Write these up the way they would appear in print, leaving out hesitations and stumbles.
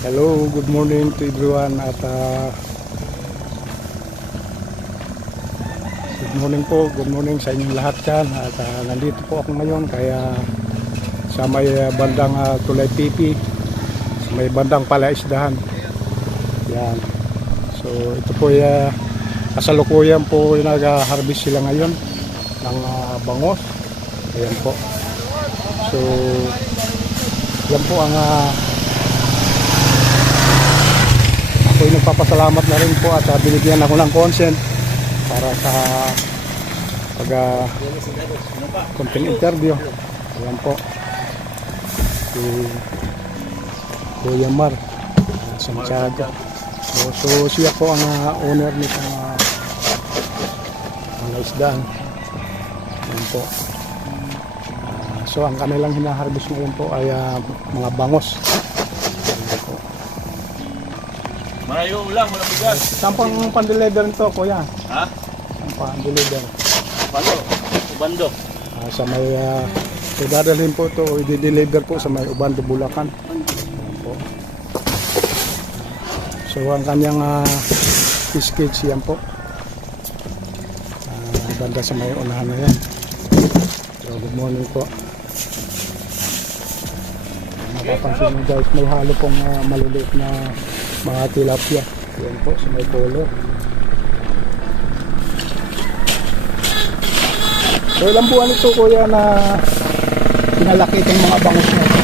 Hello, good morning to everyone at good morning sa inyong lahat dyan at nandito po ako ngayon kaya sa may bandang Tulay Pipi, sa may bandang Palaisdahan. Yan. So ito po kasalukuyan po nag-harvest sila ngayon ng bangos. Ayan po. So yan po ang ako'y nagpapasalamat na rin po at binigyan ako ng consent para sa konting interview. Ayan po si Kuya Mar Santiago. So siya po ang owner nitong isdaan. Ayan po. So ang kanilang hinaharvest ngayon po ay mga bangos. Malayo ulang, walang bigas. Saan pang pan-deliver nito, Kuya? Ha? Saan pan-deliver? Palo, Ubando. Sa may dadalhin po ito o i-deliver po sa may Ubando, Bulacan. Ayan po. So ang kanyang fish cage yan po. Banda sa may unahan na yan. So good morning po. Mapapansin nyo guys, may halo pong maliliit na mga tilapia. Yan po sa may polo. So ilang buwan ito, Kuya, na pinalaki itong mga bangus na ito?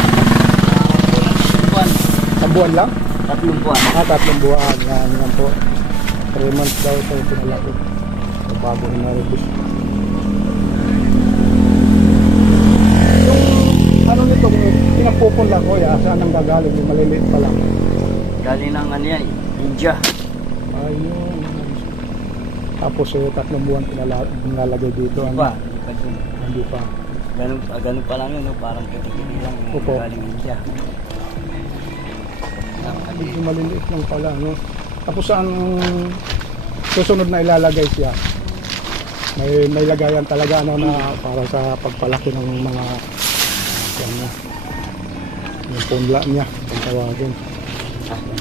Buwan. Sa buwan lang? 3 buwan. 3 buwan. Yan po. 3 months daw ito pinalaki. So bago na-release. Yung ano nito, pinapupon lang, Kuya, saan ang gagaling? Yung maliliit pa lang. Galing ng ano yan, India. Ayun. Tapos 3 buwan pinalagay dito. Hindi pa. Hindi pa. Ganun pa lang yun, no? Parang kitikili lang. Opo. Galing India. Medyo maliliit lang pala, no? Tapos ang susunod na ilalagay siya? May lagayan talaga ano, na para sa pagpalaki ng mga yan na. Yung punla niya, kung tawagin.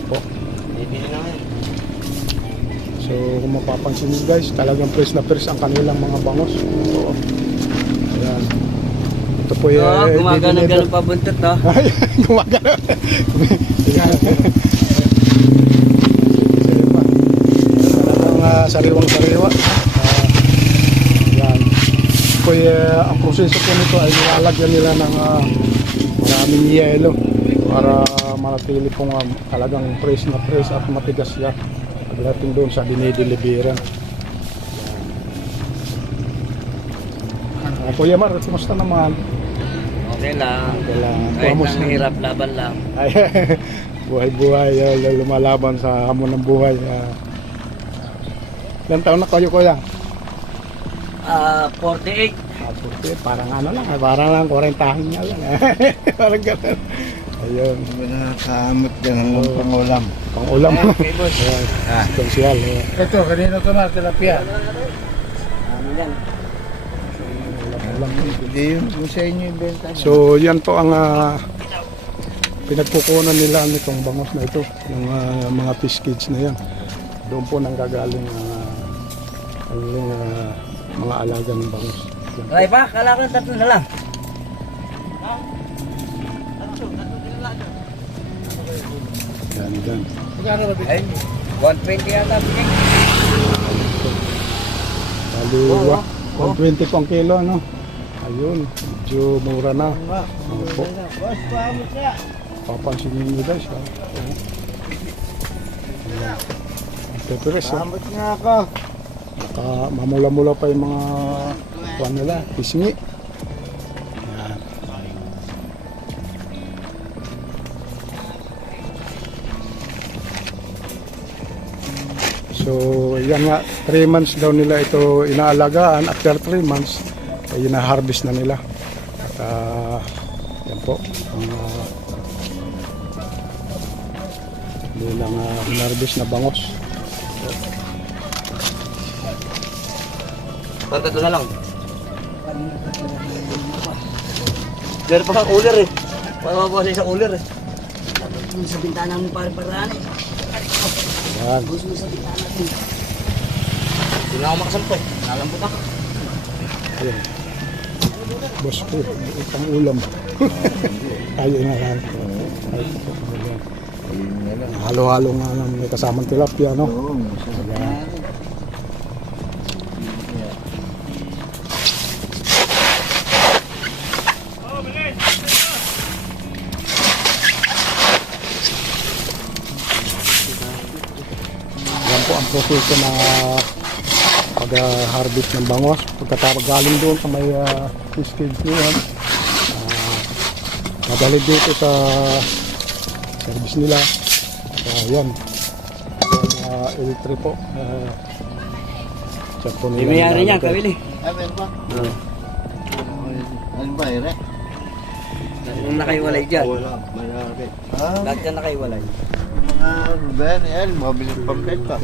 Po. Bibili naman. So kung mapapansin nyo guys, talagang fresh na fresh ang kanilang mga bangos. So, ayan. Ito po yung gumagano pa buntot, no? gumagano. Talagang sariwang-sariwa. Ayan. Ito po ang proseso po nito ay nilalagyan nila ng maraming yelo para manatili pong talagang fresh na fresh at matigas siya pagdating doon sa dinideliveran. Kuya Mar, kumusta naman? Okay lang. Okay lang. Kahit ang hirap, laban lang. Ay, buhay-buhay, lumalaban sa hamon ng buhay. Ilang taon na kayo, Kuya? 48. 40, parang ano lang, parang lang 40 tahin niya lang. Parang gano'n. Ayun. Nakakamot dyan ang pangulam. Pang-ulam. Okay, boss. Konsyal. Ito, kanina ito na, tilapia. Ano yan? Ulam. Hindi yun, kung sa inyo yung benta niya. So, yan po ang pinagkukunan nila nitong bangos na ito. Yung mga fish cage na yan. Doon po nanggagaling ang mga alaga ng bangos. Yan. Okay pa, kala ko 3 na lang. Yan. Ay, 120 yata. Bali, 120 pang kilo, no? Ayun, medyo mura na. Opo. Papansin niyo guys, ha? Ayan. Peperes, ha? Kamot nga ako. Mamula-mula pa yung mga kuwan nila, pisngi. Ayan. So, yan nga, 3 months daw nila ito inaalagaan. After 3 months, ay ina-harvest na nila. At yan po, nilang hinarvest na bangos. Tatlo na lang. Meron pa kang uler eh. Para mabawas sa uler eh. dun sa bintana mo pare-paraan eh. Yan. Gusto mo sa bintana natin. Hindi na ako makasampo eh. Nalambot ako. Ayun. Boss ko, itang ulam. Ayun na lang. Ayun nga lang. Halo-halo nga lang may kasamang tilapia, no? Oo, masarap na rin. Yan po ang proseso na pag-harvest ng bangos. Pagkatapos galing doon sa may fish cage nyo yan, madali dito sa service nila. Yan. Yung L3 po. Check po nila. Hindi mayari niya, kawili. Ah, meron ba? Oo. Ano ba, ere? Yung nakaiwalay dyan. Wala, malaki. Ah, Lahat yan nakaiwalay. mga Ben, yan, mabilis pampenta.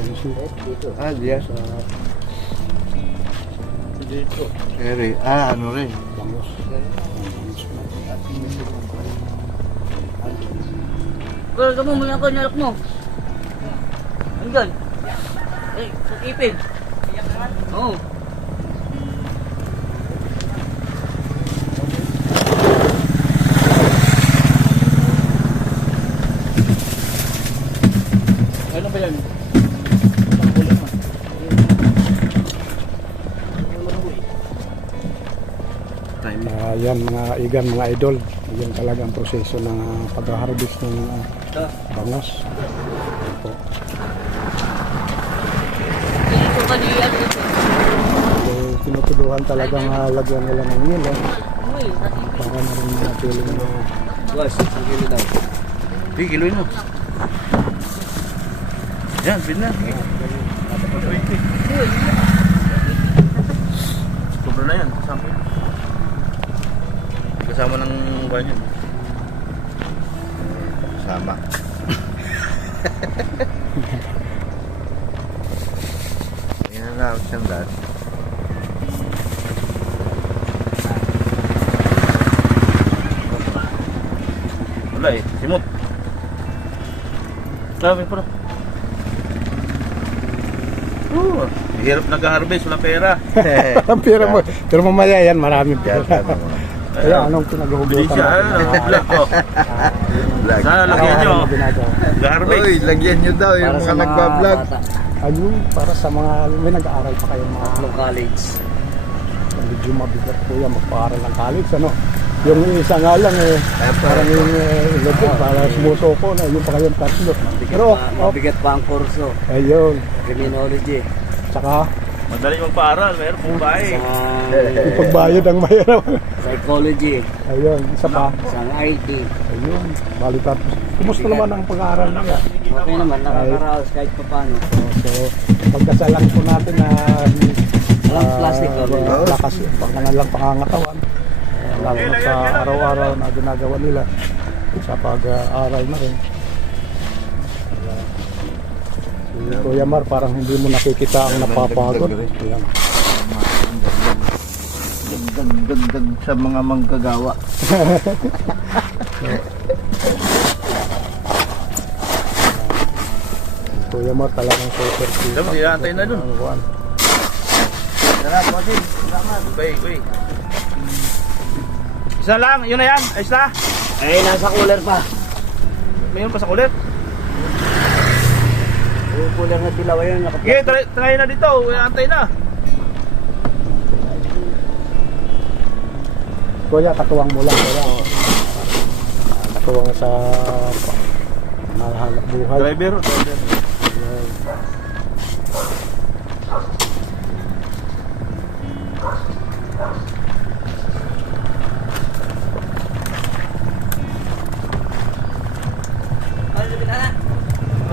Ah, diyan sa... Dito. Ere, ano rin? Bangos. Pero ka mo, muna ako nalak mo. Ano dyan? Eh, sa tipid. Oo. Ano ba yan? Yan mga igan, mga idol. Yan talaga ang proseso ng pag-harvest ng bangos. Yan po. Ito kanina. So, tinutuduhan talagang lagyan nila ng yelo Uy, para na rin matuloy na boss, ang kilo daw. Sige, kiloin mo. Yan, bin na. Sige. Sobra na yan, kasama yun. Kasama ng buwan yun. Kasama. Yan na, siyang daan. Wala eh, simot. Sabi po na. Hirap nag-harvest, wala pera. ang pera mo. Pero mamaya yan, maraming pera. Kaya anong pinaghuhugutan Bilisya, vlog ko. Vlog. Sana lagyan nyo. Ginagawa. Nag-harvest. Uy, lagyan nyo daw yung mga nagpa-vlog. Ayun, para sa mga, may nag-aaral pa kayo mga Tatlong college. medyo mabigat po yan, magpa-aaral ng college, ano? Yung isa nga lang parang yung ilog para sumusoko na, yung pa kayong tatlo. Pero, Mabigat pa ang kurso. ayun, Criminology. tsaka, Madali magpa-aral, mayroon pong bahay. yung pagbayad ang mahirap. Psychology. Ayun, isa pa. Isang IT. Ayun, balikat. Kumusta naman ang pag-aaral nila? Okay naman, nakakaraos kahit pa paano. So, pagkasalang po natin na Walang plastic, lakas yung panganalang pangangatawan. Lalo na sa araw-araw na ginagawa nila sa pag-aaral na rin. Si Kuya Mar, parang hindi mo nakikita ang napapagod. Ayan. Dagdag sa mga manggagawa. Kuya Mar talagang super. Dapat iantay na dun. Sarap, kasi. Salamat. Uy. Isa lang, yun na yan. Ayos na. Eh, nasa cooler pa. Mayroon pa sa kulit. Yung cooler na dilaw yun. Okay, try na dito. Iantay na. Kuya, katuwang mo lang. Kuya. Katuwang sa hanap buhay. Driver.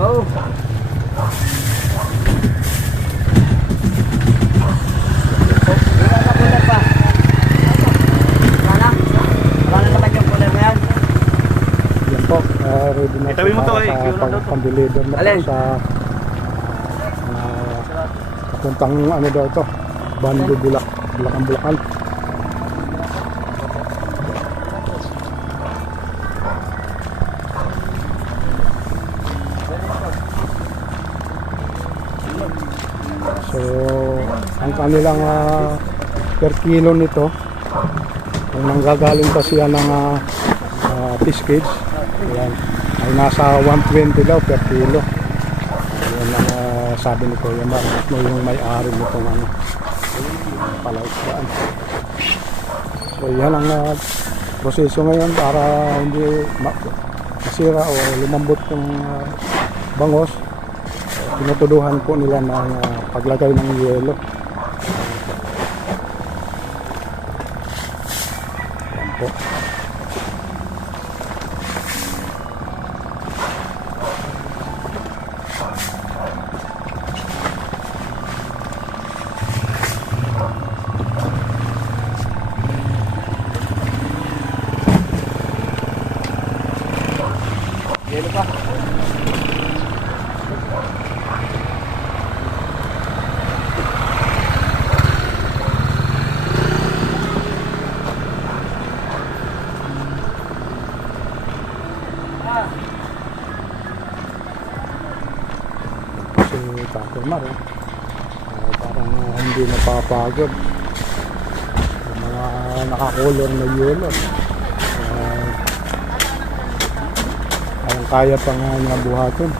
Oh. Nasa cooler pa. Wala naman yung cooler na yan. Yan po, ready na Itabi mo to, para eh. sa Yun na daw to. pang-deliver na po Alin? sa papuntang ano daw to, Bando Bulacan. So, ang kanilang per kilo nito, kung nanggagaling pa siya ng fish cage, ayan, ay nasa 120 daw per kilo. Ayan ang sabi ni Kuya Mar, at yung may-ari nitong palaisdaan. So, yan ang proseso ngayon para hindi masira o lumambot yung bangos. Tinutuduhan po nila ng paglagay ng yelo. Yan po. Yelo pa. Si Tato Mar, parang hindi napapagod. Yung mga nakakulor na yelo. Parang kaya pa nga niya buhatin.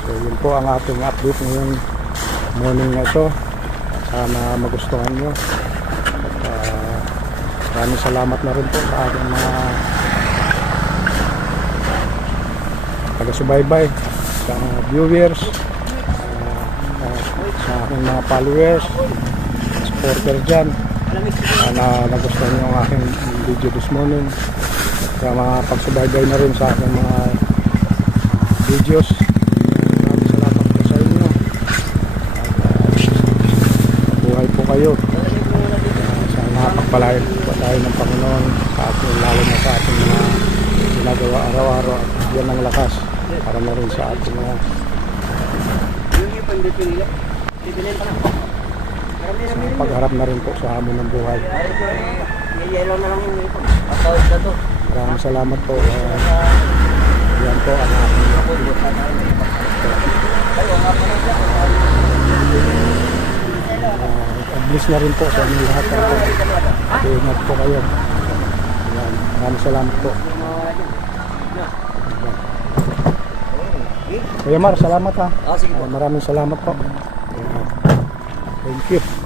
So yun po ang ating update ngayong morning na ito. Sana magustuhan nyo. At maraming salamat na rin po sa ating mga taga-subaybay, sa mga viewers, sa aking mga followers, supporter dyan. Sana nagustuhan nyo ang aking video this morning. Kaya mga pagsubaybay na rin sa aking mga videos. Maraming salamat po sa inyo. Buhay po kayo. Sana pagpalain po tayo ng Panginoon sa ating, lalo na sa ating mga ginagawa araw-araw, at yan ang lakas para na rin sa ating mga pagharap na rin po sa hamon ng buhay. Yelo na lang yung ito. Patawid na to. Maraming salamat po. Yan po ang aking bless na rin po sa inyong lahat. Ingat po kayo. Yan. Maraming salamat po. Kuya Mar, salamat ha. Sige po. Maraming salamat po. Thank you.